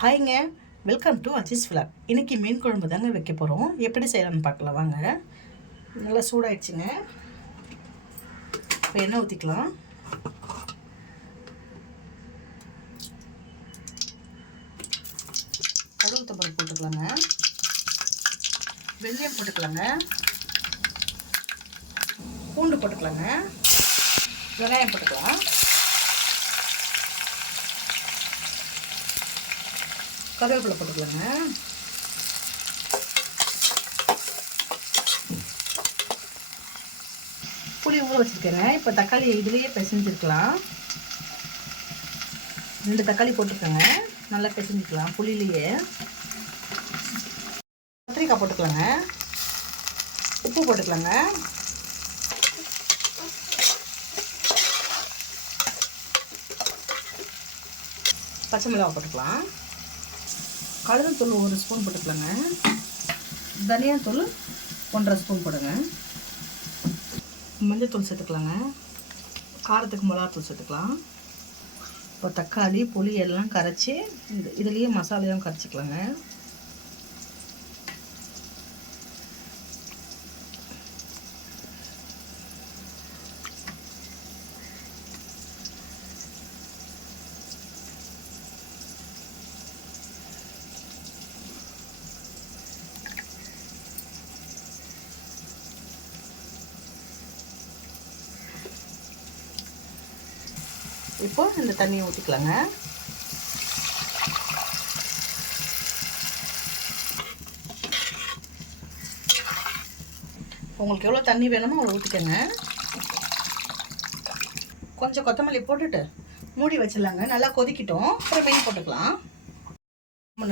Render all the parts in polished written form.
ஹாய்ங்க, welcome to Aziz vlog. இன்றைக்கி மீன் குழம்பு தாங்க வைக்க போகிறோம். எப்படி செய்யலாம்னு பார்க்கலாம் வாங்க. நல்லா சூடாயிடுச்சுங்க. இப்போ எண்ணெய் ஊற்றிக்கலாம். கடுகு தம்பரம் போட்டுக்கலாங்க. வெந்தயம் போட்டுக்கலாங்க. பூண்டு போட்டுக்கலாங்க. வெங்காயம் போட்டுக்கலாம். கருவேப்பிலை போட்டுக்கலாங்க. புளி ஊற வச்சுருக்கேங்க. இப்போ தக்காளி இதுலேயே பிசைஞ்சிருக்கலாம். 2 தக்காளி போட்டுக்கோங்க. நல்லா பிசைஞ்சிக்கலாம் புளியிலேயே. கத்திரிக்காய் போட்டுக்கலாங்க. உப்பு போட்டுக்கலாங்க. பச்சை மிளகாய் போட்டுக்கலாம். கடுகுத்தூள் 1 ஸ்பூன் போட்டுக்கலாங்க. தனியாத்தூள் 1.5 ஸ்பூன் போடுங்க. மஞ்சள்தூள் சேர்த்துக்கலாங்க. காரத்துக்கு மிளகாத்தூள் சேர்த்துக்கலாம். இப்போ தக்காளி புளி எல்லாம் கரைச்சி இதுலேயே மசாலையும் கரைச்சிக்கலாங்க. இப்போ இந்த தண்ணியை ஊற்றிக்கலாங்க. உங்களுக்கு எவ்வளோ தண்ணி வேணுமோ அவ்வளோ ஊற்றிக்கோங்க. கொஞ்சம் கொத்தமல்லி போட்டுட்டு மூடி வச்சிடலாங்க. நல்லா கொதிக்கிட்டோம். அப்புறம் மீன் போட்டுக்கலாம்.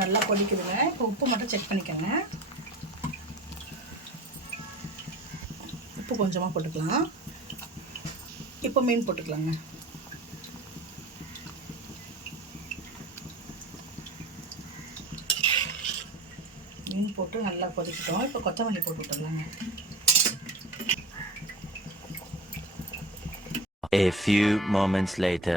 நல்லா கொதிக்குதுங்க. இப்போ உப்பு மட்டும் செக் பண்ணிக்கோங்க. உப்பு கொஞ்சமாக போட்டுக்கலாம். இப்போ மீன் போட்டுக்கலாங்க. மீன் போட்டு நல்லா கொதிக்கிட்டோம். இப்போ கொத்தமல்லி போட்டு விட்டுடலாங்க. A few moments later.